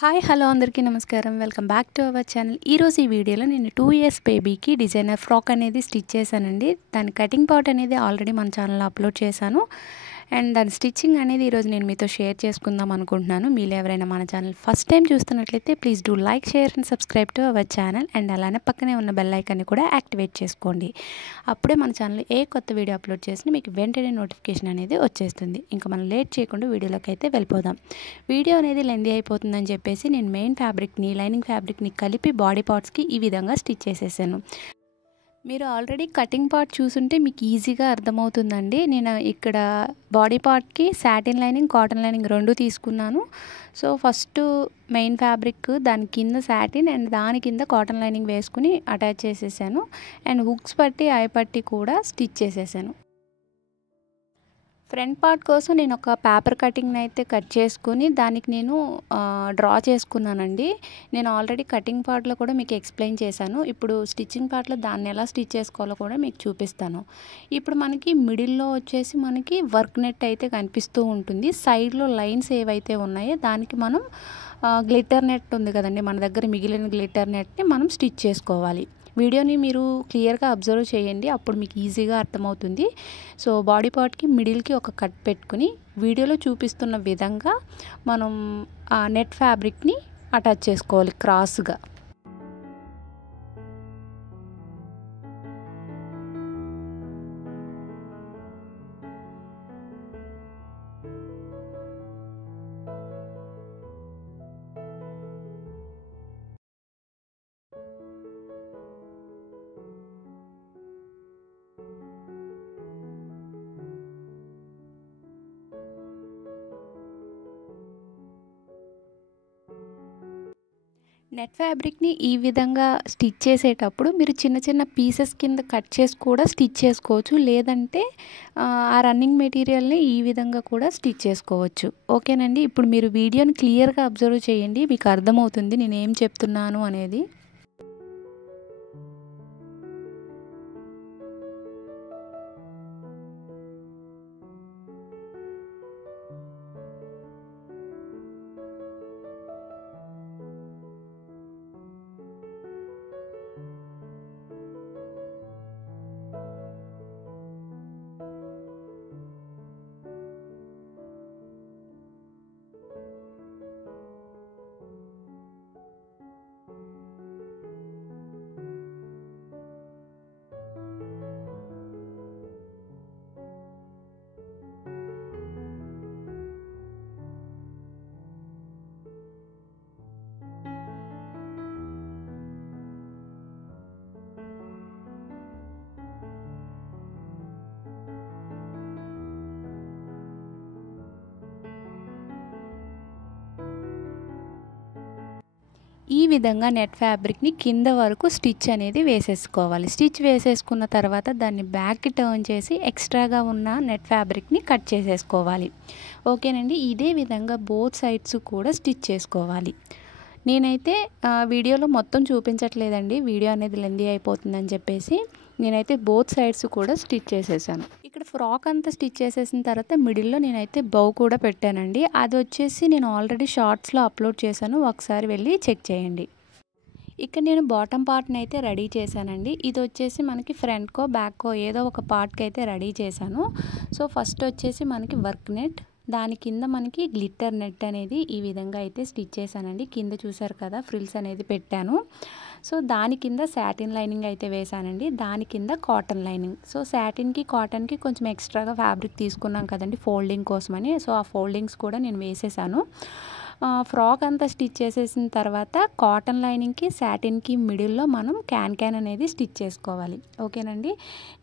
Hi hello అందరికీ నమస్కారం. Welcome back to our channel. ఈరోజు ఈ వీడియోలో నేను 2 ఇయర్స్ బేబీకి డిజైనర్ ఫ్రాక్ అనేది స్టిచ్ చేశానండి. దాని కటింగ్ పార్ట్ అనేది ఆల్రెడీ మన ఛానల్లో అప్లోడ్ చేశాను. అండ్ దాని స్టిచ్చింగ్ అనేది ఈరోజు నేను మీతో షేర్ చేసుకుందాం అనుకుంటున్నాను. మీరు ఎవరైనా మన ఛానల్ ఫస్ట్ టైం చూస్తున్నట్లయితే please do like, share and subscribe to our channel. And అలానే పక్కనే ఉన్న బెల్ ఐకాన్ని కూడా యాక్టివేట్ చేసుకోండి. అప్పుడే మన ఛానల్లో ఏ కొత్త వీడియో అప్లోడ్ చేసినా మీకు వెంటనే నోటిఫికేషన్ అనేది వచ్చేస్తుంది. ఇంకా మనం లేట్ చేయకుండా వీడియోలోకి అయితే వెళ్ళిపోదాం. వీడియో అనేది లెందీ అయిపోతుందని చెప్పేసి నేను మెయిన్ ఫ్యాబ్రిక్ని, లైనింగ్ ఫ్యాబ్రిక్ని కలిపి బాడీ పార్ట్స్కి ఈ విధంగా స్టిచ్ చేసేసాను. మీరు ఆల్రెడీ కటింగ్ పార్ట్ చూసుంటే మీకు ఈజీగా అర్థమవుతుందండి. నేను ఇక్కడ బాడీ పార్ట్కి సాటిన్ లైనింగ్, కాటన్ లైనింగ్ రెండు తీసుకున్నాను. సో ఫస్ట్ మెయిన్ ఫ్యాబ్రిక్, దాని కింద సాటిన్ అండ్ దాని కింద కాటన్ లైనింగ్ వేసుకుని అటాచ్ చేసేసాను. అండ్ హుక్స్ పట్టి, ఐ పట్టి కూడా స్టిచ్ చేసేసాను. ఫ్రంట్ పార్ట్ కోసం నేను ఒక పేపర్ కటింగ్ని అయితే కట్ చేసుకుని దానికి నేను డ్రా చేసుకున్నానండి. నేను ఆల్రెడీ కటింగ్ పార్ట్లో కూడా మీకు ఎక్స్ప్లెయిన్ చేశాను. ఇప్పుడు స్టిచ్చింగ్ పార్ట్లో దాన్ని ఎలా స్టిచ్ చేసుకోవాలో కూడా మీకు చూపిస్తాను. ఇప్పుడు మనకి మిడిల్లో వచ్చేసి మనకి వర్క్ నెట్ అయితే కనిపిస్తూ ఉంటుంది. సైడ్లో లైన్స్ ఏవైతే ఉన్నాయో దానికి మనం గ్లిటర్ నెట్ ఉంది కదండి, మన దగ్గర మిగిలిన గ్లిటర్ నెట్ని మనం స్టిచ్ చేసుకోవాలి. వీడియోని మీరు క్లియర్గా అబ్జర్వ్ చేయండి, అప్పుడు మీకు ఈజీగా అర్థమవుతుంది. సో బాడీ పార్ట్కి మిడిల్కి ఒక కట్ పెట్టుకుని వీడియోలో చూపిస్తున్న విధంగా మనం ఆ నెట్ ఫ్యాబ్రిక్ని అటాచ్ చేసుకోవాలి క్రాస్గా. నెట్ ఫ్యాబ్రిక్ని ఈ విధంగా స్టిచ్ చేసేటప్పుడు మీరు చిన్న చిన్న పీసెస్ కింద కట్ చేసి కూడా స్టిచ్ చేసుకోవచ్చు, లేదంటే ఆ రన్నింగ్ మెటీరియల్ని ఈ విధంగా కూడా స్టిచ్ చేసుకోవచ్చు. ఓకేనండి, ఇప్పుడు మీరు వీడియోని క్లియర్గా అబ్జర్వ్ చేయండి, మీకు అర్థమవుతుంది నేను ఏం చెప్తున్నాను అనేది. ఈ విధంగా నెట్ ఫ్యాబ్రిక్ని కింద వరకు స్టిచ్ అనేది వేసేసుకోవాలి. స్టిచ్ వేసేసుకున్న తర్వాత దాన్ని బ్యాక్కి టర్న్ చేసి ఎక్స్ట్రాగా ఉన్న నెట్ ఫ్యాబ్రిక్ని కట్ చేసేసుకోవాలి. ఓకేనండి, ఇదే విధంగా బోత్ సైడ్స్ కూడా స్టిచ్ చేసుకోవాలి. నేనైతే వీడియోలో మొత్తం చూపించట్లేదండి, వీడియో అనేది లెందీ అయిపోతుందని చెప్పేసి నేనైతే బోత్ సైడ్స్ కూడా స్టిచ్ చేసేసాను. ఇక్కడ ఫ్రాక్ అంతా స్టిచ్ చేసేసిన తర్వాత మిడిల్లో నేనైతే బౌ కూడా పెట్టానండి. అది వచ్చేసి నేను ఆల్రెడీ షార్ట్స్లో అప్లోడ్ చేశాను, ఒకసారి వెళ్ళి చెక్ చేయండి. ఇక్కడ నేను బాటమ్ పార్ట్ని అయితే రెడీ చేశానండి. ఇది వచ్చేసి మనకి ఫ్రంట్కో బ్యాక్కో ఏదో ఒక పార్ట్కి అయితే రెడీ చేశాను. సో ఫస్ట్ వచ్చేసి మనకి వర్క్ నెట్, దాని కింద మనకి గ్లిట్టర్ నెట్ అనేది ఈ విధంగా అయితే స్టిచ్ చేశానండి. కింద చూసారు కదా ఫ్రిల్స్ అనేది పెట్టాను. సో దాని కింద సాటిన్ లైనింగ్ అయితే వేసానండి, దాని కింద కాటన్ లైనింగ్. సో సాటిన్కి కాటన్కి కొంచెం ఎక్స్ట్రాగా ఫ్యాబ్రిక్ తీసుకున్నాం కదండి ఫోల్డింగ్ కోసమని, సో ఆ ఫోల్డింగ్స్ కూడా నేను వేసేసాను. ఫ్రాక్ అంతా స్టిచ్ చేసేసిన తర్వాత కాటన్ లైనింగ్కి, సాటిన్కి మిడిల్లో మనం క్యాన్ అనేది స్టిచ్ చేసుకోవాలి. ఓకేనండి,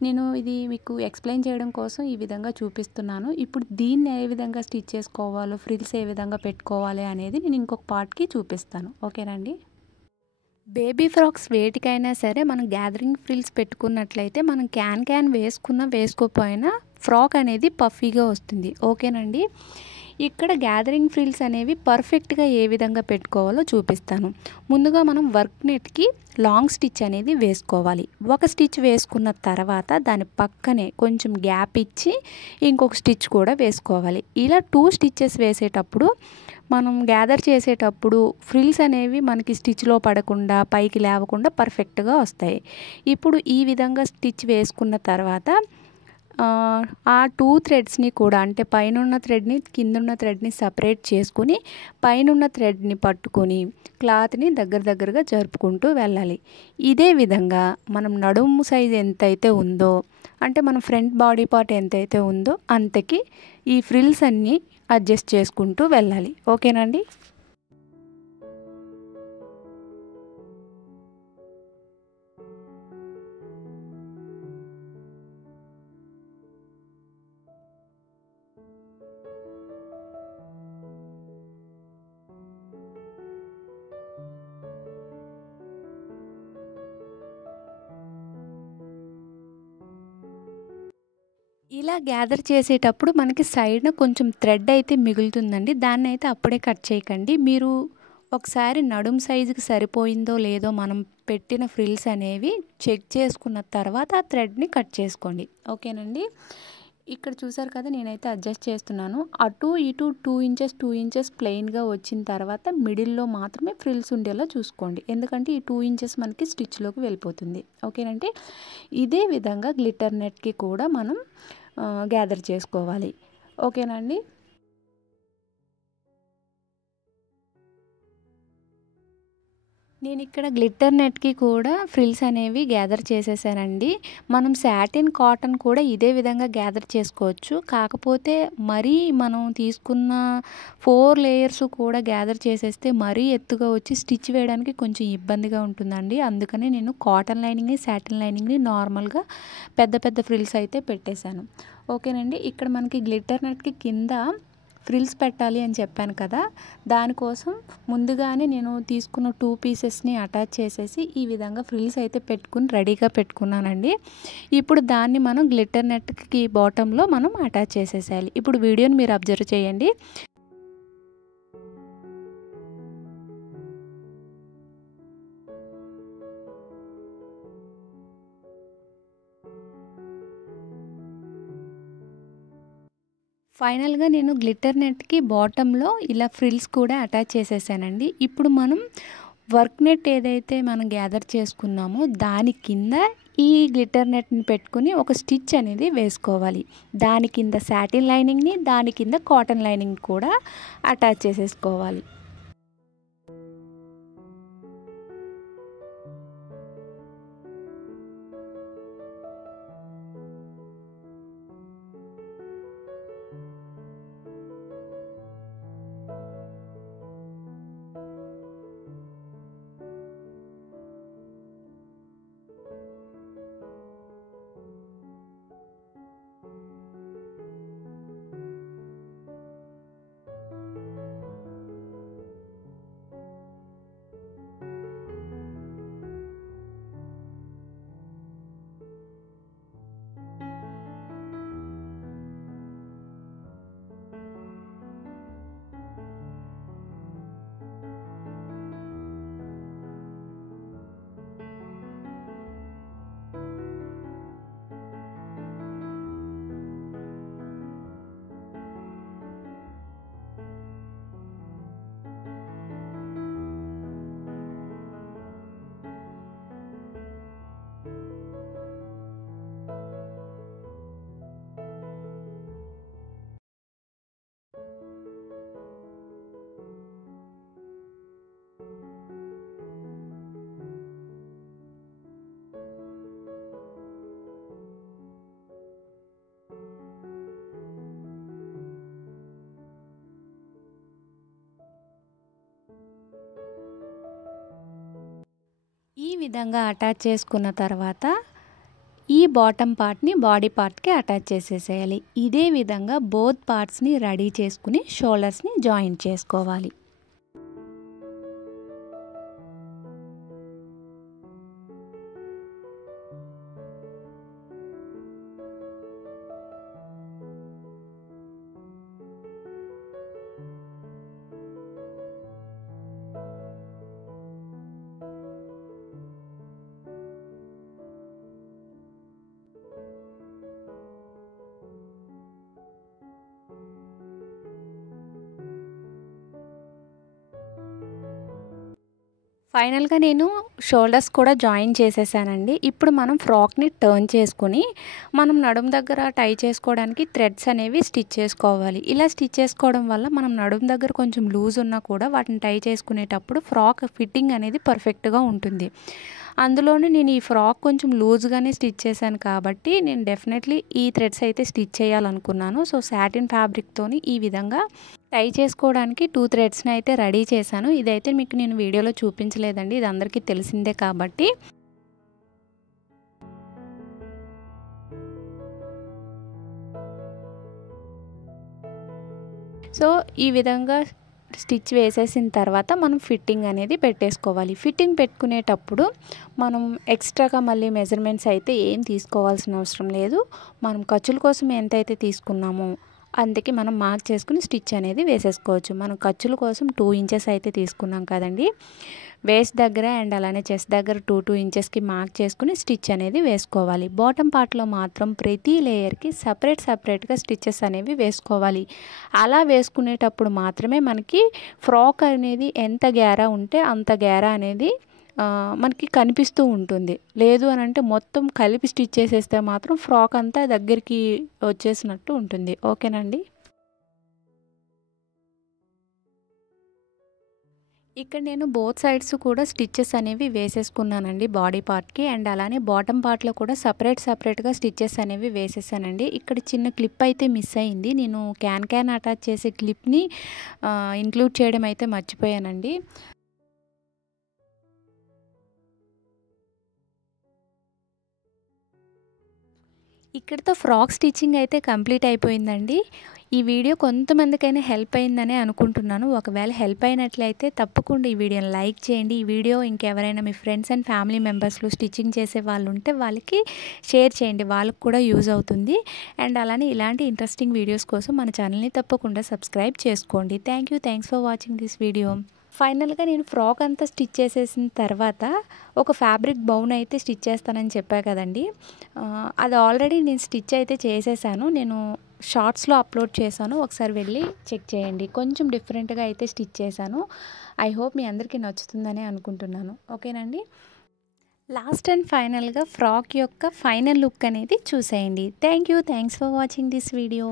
నేను ఇది మీకు ఎక్స్ప్లెయిన్ చేయడం కోసం ఈ విధంగా చూపిస్తున్నాను. ఇప్పుడు దీన్ని ఏ విధంగా స్టిచ్ చేసుకోవాలో, ఫ్రిల్స్ ఏ విధంగా పెట్టుకోవాలి అనేది నేను ఇంకొక పార్ట్కి చూపిస్తాను. ఓకేనండి, బేబీ ఫ్రాక్స్ వేటికైనా సరే మనం గ్యాదరింగ్ ఫ్రిల్స్ పెట్టుకున్నట్లయితే మనం క్యాన్ వేసుకున్నా వేసుకోకపోయినా ఫ్రాక్ అనేది పఫీగా వస్తుంది. ఓకేనండి, ఇక్కడ గ్యాదరింగ్ ఫ్రిల్స్ అనేవి పర్ఫెక్ట్గా ఏ విధంగా పెట్టుకోవాలో చూపిస్తాను. ముందుగా మనం వర్క్ నెట్కి లాంగ్ స్టిచ్ అనేది వేసుకోవాలి. ఒక స్టిచ్ వేసుకున్న తర్వాత దాని పక్కనే కొంచెం గ్యాప్ ఇచ్చి ఇంకొక స్టిచ్ కూడా వేసుకోవాలి. ఇలా 2 స్టిచ్చెస్ వేసేటప్పుడు మనం గ్యాదర్ చేసేటప్పుడు ఫ్రిల్స్ అనేవి మనకి స్టిచ్లో పడకుండా పైకి లేవకుండా పర్ఫెక్ట్గా వస్తాయి. ఇప్పుడు ఈ విధంగా స్టిచ్ వేసుకున్న తర్వాత ఆ 2 థ్రెడ్స్ని కూడా అంటే పైనున్న థ్రెడ్ని కిందున్న థ్రెడ్ని సపరేట్ చేసుకుని పైనున్న థ్రెడ్ని పట్టుకొని క్లాత్ని దగ్గరగా జరుపుకుంటూ వెళ్ళాలి. ఇదే విధంగా మనం నడుము సైజ్ ఎంతైతే ఉందో అంటే మన ఫ్రంట్ బాడీ పార్ట్ ఎంతైతే ఉందో అంతకి ఈ ఫ్రిల్స్ అన్నీ అడ్జస్ట్ చేసుకుంటూ వెళ్ళాలి. ఓకేనండి. ఇలా గ్యాదర్ చేసేటప్పుడు మనకి సైడ్న కొంచెం థ్రెడ్ అయితే మిగులుతుందండి. దాన్ని అయితే అప్పుడే కట్ చేయకండి. మీరు ఒకసారి నడుం సైజుకి సరిపోయిందో లేదో మనం పెట్టిన ఫ్రిల్స్ అనేవి చెక్ చేసుకున్న తర్వాత ఆ థ్రెడ్ని కట్ చేసుకోండి. ఓకేనండి. ఇక్కడ చూసారు కదా, నేనైతే అడ్జస్ట్ చేస్తున్నాను. అటు ఇటు 2 ఇంచెస్ 2 ఇంచెస్ ప్లెయిన్గా వచ్చిన తర్వాత మిడిల్లో మాత్రమే ఫ్రిల్స్ ఉండేలా చూసుకోండి. ఎందుకంటే ఈ 2 ఇంచెస్ మనకి స్టిచ్లోకి వెళ్ళిపోతుంది. ఓకేనండి. ఇదే విధంగా గ్లిటర్ నెట్కి కూడా మనం గ్యాదర్ చేసుకోవాలి. ఓకేనండి. నేను ఇక్కడ గ్లిటర్ నెట్కి కూడా ఫ్రిల్స్ అనేవి గ్యాదర్ చేసేసానండి. మనం సాటిన్ కాటన్ కూడా ఇదే విధంగా గ్యాదర్ చేసుకోవచ్చు. కాకపోతే మరీ మనం తీసుకున్న 4 లేయర్స్ కూడా గ్యాదర్ చేసేస్తే మరీ ఎత్తుగా వచ్చి స్టిచ్ వేయడానికి కొంచెం ఇబ్బందిగా ఉంటుందండి. అందుకని నేను కాటన్ లైనింగ్ని సాటిన్ లైనింగ్ని నార్మల్గా పెద్ద ఫ్రిల్స్ అయితే పెట్టేశాను. ఓకేనండి. ఇక్కడ మనకి గ్లిటర్ నెట్కి కింద ఫ్రిల్స్ పెట్టాలి అని చెప్పాను కదా, దానికోసం ముందుగానే నేను తీసుకున్న 2 పీసెస్ని అటాచ్ చేసేసి ఈ విధంగా ఫ్రిల్స్ అయితే పెట్టుకుని రెడీగా పెట్టుకున్నానండి. ఇప్పుడు దాన్ని మనం గ్లిటర్ నెట్కి బాటంలో మనం అటాచ్ చేసేసేయాలి. ఇప్పుడు వీడియోని మీరు అబ్జర్వ్ చేయండి. ఫైనల్గా నేను గ్లిటర్ నెట్కి బాటంలో ఇలా ఫ్రిల్స్ కూడా అటాచ్ చేసేసానండి. ఇప్పుడు మనం వర్క్ నెట్ ఏదైతే మనం గ్యాదర్ చేసుకున్నామో దాని కింద ఈ గ్లిటర్ నెట్ని పెట్టుకుని ఒక స్టిచ్ అనేది వేసుకోవాలి. దాని కింద సాటిన్ లైనింగ్ని దాని కింద కాటన్ లైనింగ్ కూడా అటాచ్ చేసేసుకోవాలి. ఈ విధంగా అటాచ్ చేసుకున్న తర్వాత ఈ బాటమ్ పార్ట్ని బాడీ పార్ట్కి అటాచ్ చేసేసేయాలి. ఇదే విధంగా బోత్ పార్ట్స్ని రెడీ చేసుకుని షోల్డర్స్ని జాయింట్ చేసుకోవాలి. ఫైనల్గా నేను షోల్డర్స్ కూడా జాయిన్ చేసేసానండి. ఇప్పుడు మనం ఫ్రాక్ని టర్న్ చేసుకుని మనం నడుము దగ్గర టై చేసుకోవడానికి థ్రెడ్స్ అనేవి స్టిచ్ చేసుకోవాలి. ఇలా స్టిచ్ చేసుకోవడం వల్ల మనం నడుము దగ్గర కొంచెం లూజ్ ఉన్నా కూడా వాటిని టై చేసుకునేటప్పుడు ఫ్రాక్ ఫిట్టింగ్ అనేది పర్ఫెక్ట్గా ఉంటుంది. అందులోనే నేను ఈ ఫ్రాక్ కొంచెం లూజ్గానే స్టిచ్ చేశాను కాబట్టి నేను డెఫినెట్లీ ఈ థ్రెడ్స్ అయితే స్టిచ్ చేయాలనుకున్నాను. సో సాటిన్ ఫ్యాబ్రిక్తోని ఈ విధంగా టై చేసుకోవడానికి 2 థ్రెడ్స్ని అయితే రెడీ చేశాను. ఇదైతే మీకు నేను వీడియోలో చూపించలేదండి, ఇది అందరికీ తెలిసిందే కాబట్టి. సో ఈ విధంగా స్టిచ్ వేసేసిన తర్వాత మనం ఫిట్టింగ్ అనేది పెట్టేసుకోవాలి. ఫిట్టింగ్ పెట్టుకునేటప్పుడు మనం ఎక్స్ట్రాగా మళ్ళీ మెజర్మెంట్స్ అయితే ఏం తీసుకోవాల్సిన అవసరం లేదు. మనం ఖర్చుల కోసం ఎంతైతే తీసుకున్నామో అందుకే మనం మార్క్ చేసుకుని స్టిచ్ అనేది వేసేసుకోవచ్చు. మనం ఖర్చుల కోసం 2 ఇంచెస్ అయితే తీసుకున్నాం కదండి. వేస్ట్ దగ్గర అండ్ అలానే చెస్ట్ దగ్గర 2 ఇంచెస్కి మార్క్ చేసుకుని స్టిచ్ అనేది వేసుకోవాలి. బాటమ్ పార్ట్లో మాత్రం ప్రతి లేయర్కి సపరేట్గా స్టిచెస్ అనేవి వేసుకోవాలి. అలా వేసుకునేటప్పుడు మాత్రమే మనకి ఫ్రాక్ అనేది ఎంత గేరా ఉంటే అంత గేరా అనేది మనకి కనిపిస్తూ ఉంటుంది. లేదు అని అంటే మొత్తం కలిపి స్టిచ్ చేసేస్తే మాత్రం ఫ్రాక్ అంతా దగ్గరికి వచ్చేసినట్టు ఉంటుంది. ఓకేనండి. ఇక్కడ నేను బోత్ సైడ్స్ కూడా స్టిచెస్ అనేవి వేసేసుకున్నానండి బాడీ పార్ట్కి. అండ్ అలానే బాటమ్ పార్ట్లో కూడా సపరేట్గా స్టిచెస్ అనేవి వేసేసానండి. ఇక్కడ చిన్న క్లిప్ అయితే మిస్ అయింది. నేను క్యాన్ అటాచ్ చేసే క్లిప్ని ఇంక్లూడ్ చేయడం అయితే మర్చిపోయానండి. ఇక్కడితో ఫ్రాక్ స్టిచ్చింగ్ అయితే కంప్లీట్ అయిపోయిందండి. ఈ వీడియో కొంతమందికైనా హెల్ప్ అయిందనే అనుకుంటున్నాను. ఒకవేళ హెల్ప్ అయినట్లయితే తప్పకుండా ఈ వీడియోని లైక్ చేయండి. ఈ వీడియో ఇంకెవరైనా మీ ఫ్రెండ్స్ అండ్ ఫ్యామిలీ మెంబర్స్లో స్టిచ్చింగ్ చేసే వాళ్ళు ఉంటే వాళ్ళకి షేర్ చేయండి, వాళ్ళకి కూడా యూజ్ అవుతుంది. అండ్ అలానే ఇలాంటి ఇంట్రెస్టింగ్ వీడియోస్ కోసం మన ఛానల్ని తప్పకుండా సబ్స్క్రైబ్ చేసుకోండి. Thanks for watching this video. ఫైనల్గా నేను ఫ్రాక్ అంతా స్టిచ్ చేసేసిన తర్వాత ఒక ఫ్యాబ్రిక్ బౌన్ అయితే స్టిచ్ చేస్తానని చెప్పా కదండి. అది ఆల్రెడీ నేను స్టిచ్ అయితే చేసేసాను. నేను షార్ట్స్లో అప్లోడ్ చేశాను, ఒకసారి వెళ్ళి చెక్ చేయండి. కొంచెం డిఫరెంట్గా అయితే స్టిచ్ చేశాను. ఐ హోప్ మీ అందరికీ నచ్చుతుందని అనుకుంటున్నాను. ఓకేనండి. లాస్ట్ అండ్ ఫైనల్గా ఫ్రాక్ యొక్క ఫైనల్ లుక్ అనేది చూసేయండి. Thanks for watching this video.